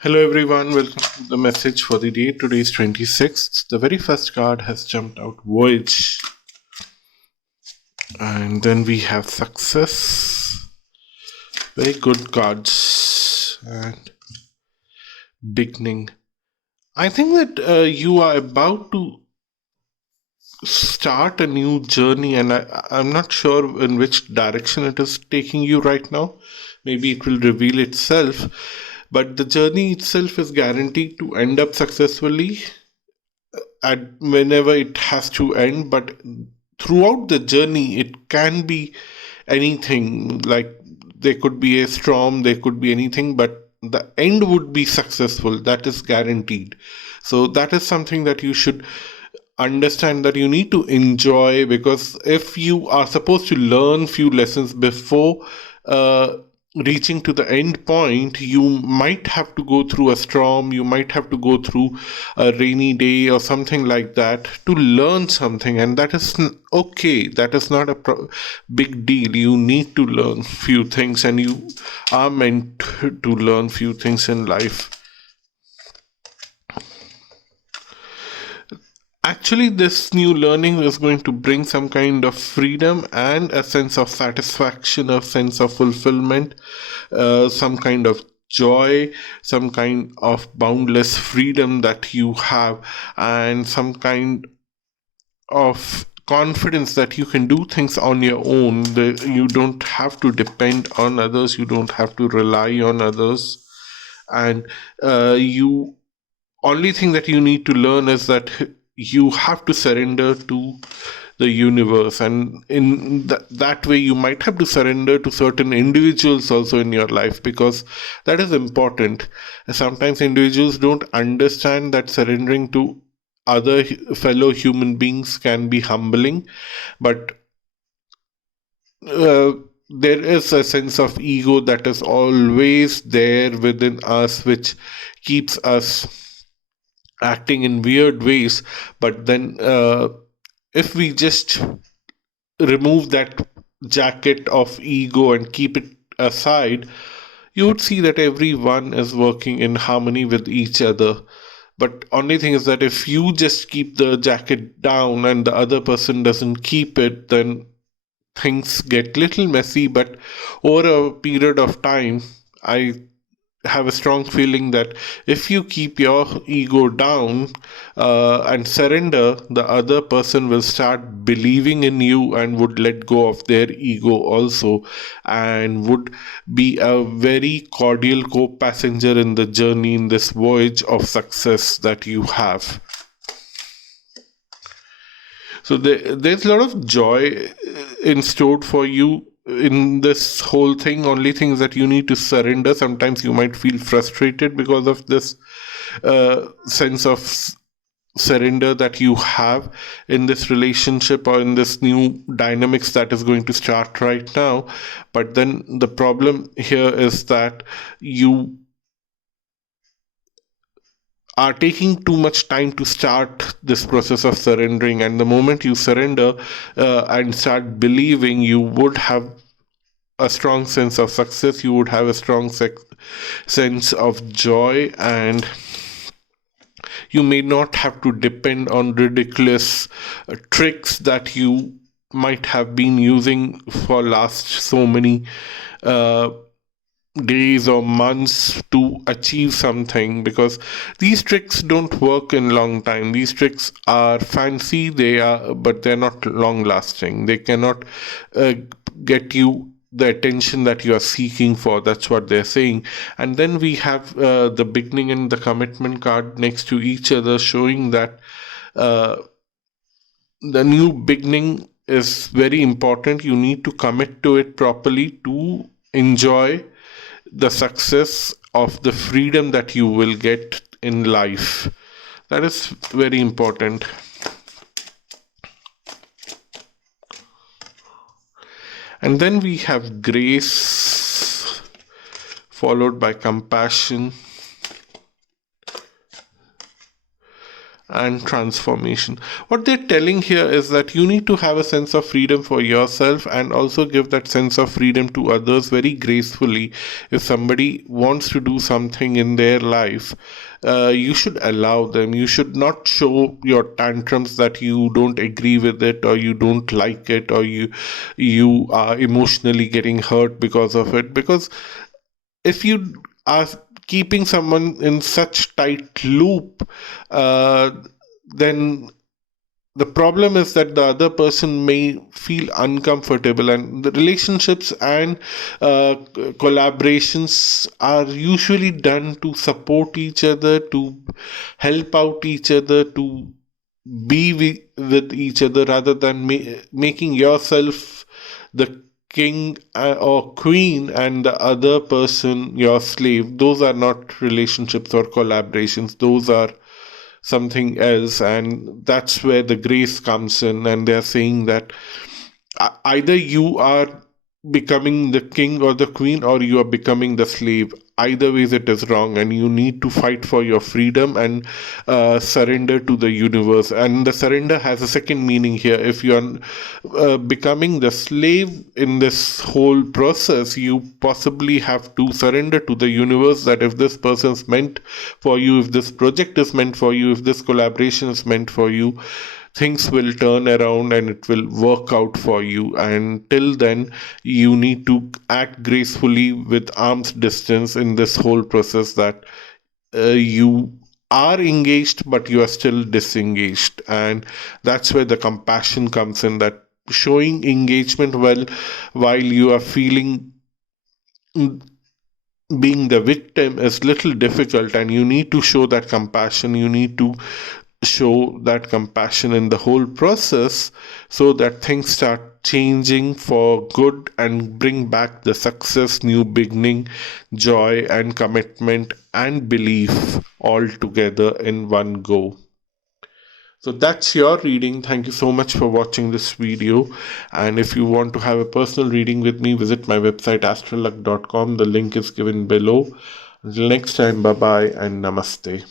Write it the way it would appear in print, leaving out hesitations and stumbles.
Hello everyone, welcome to the message for the day. Today is 26th. The very first card has jumped out, Voyage. And then we have Success. Very good cards. And Beginning. I think that you are about to start a new journey, and I'm not sure in which direction it is taking you right now. Maybe it will reveal itself. But the journey itself is guaranteed to end up successfully at whenever it has to end, but throughout the journey it can be anything. Like, there could be a storm, there could be anything, but the end would be successful. That is guaranteed. So that is something that you should understand, that you need to enjoy, because if you are supposed to learn few lessons before reaching to the end point, you might have to go through a storm, you might have to go through a rainy day or something like that to learn something, and that is okay. That is not a big deal. You need to learn few things, and you are meant to learn few things in life. Actually, this new learning is going to bring some kind of freedom and a sense of satisfaction, a sense of fulfillment, some kind of joy, some kind of boundless freedom that you have, and some kind of confidence that you can do things on your own. You don't have to depend on others, you don't have to rely on others, and you only thing that you need to learn is that you have to surrender to the universe, and in that way you might have to surrender to certain individuals also in your life, because that is important. Sometimes individuals don't understand that surrendering to other fellow human beings can be humbling, but uh, there is a sense of ego that is always there within us, which keeps us acting in weird ways. But then if we just remove that jacket of ego and keep it aside, you would see that everyone is working in harmony with each other. But only thing is that if you just keep the jacket down and the other person doesn't keep it, then things get little messy. But over a period of time, I have a strong feeling that if you keep your ego down and surrender, the other person will start believing in you and would let go of their ego also, and would be a very cordial co-passenger in the journey, in this voyage of success that you have. So there's a lot of joy in store for you in this whole thing. Only things that you need to surrender. Sometimes you might feel frustrated because of this sense of surrender that you have in this relationship or in this new dynamics that is going to start right now. But then the problem here is that you are taking too much time to start this process of surrendering, and the moment you surrender and start believing, you would have a strong sense of success, you would have a strong sense of joy, and you may not have to depend on ridiculous tricks that you might have been using for last so many uh, days or months to achieve something, because these tricks don't work in long time. These tricks are fancy, but they're not long lasting. They cannot get you the attention that you are seeking for. That's what they're saying. And then we have the beginning and the commitment card next to each other, showing that uh, the new beginning is very important. You need to commit to it properly to enjoy the success of the freedom that you will get in life. That is very important. And then we have grace, followed by compassion, and transformation. What they're telling here is that you need to have a sense of freedom for yourself and also give that sense of freedom to others very gracefully. If somebody wants to do something in their life, you should allow them. You should not show your tantrums that you don't agree with it, or you don't like it, or you are emotionally getting hurt because of it. Because if you are keeping someone in such tight loop, uh, then the problem is that the other person may feel uncomfortable, and the relationships and collaborations are usually done to support each other, to help out each other, to be with each other, rather than making yourself the king or queen and the other person your slave. Those are not relationships or collaborations, those are something else. And that's where the grace comes in, and they're saying that either you are becoming the king or the queen, or you are becoming the slave. Either ways it is wrong, and you need to fight for your freedom and surrender to the universe. And the surrender has a second meaning here. If you are becoming the slave in this whole process, you possibly have to surrender to the universe, that if this person's meant for you, if this project is meant for you, if this collaboration is meant for you, things will turn around and it will work out for you. And till then, you need to act gracefully with arm's distance in this whole process, that you are engaged but you are still disengaged. And that's where the compassion comes in, that showing engagement while you are feeling being the victim is little difficult, and you need to show that compassion. You need to show that compassion in the whole process, so that things start changing for good and bring back the success, new beginning, joy and commitment and belief all together in one go. So that's your reading. Thank you so much for watching this video. And if you want to have a personal reading with me, visit my website astralluck.com. The link is given below. Until next time, bye bye and namaste.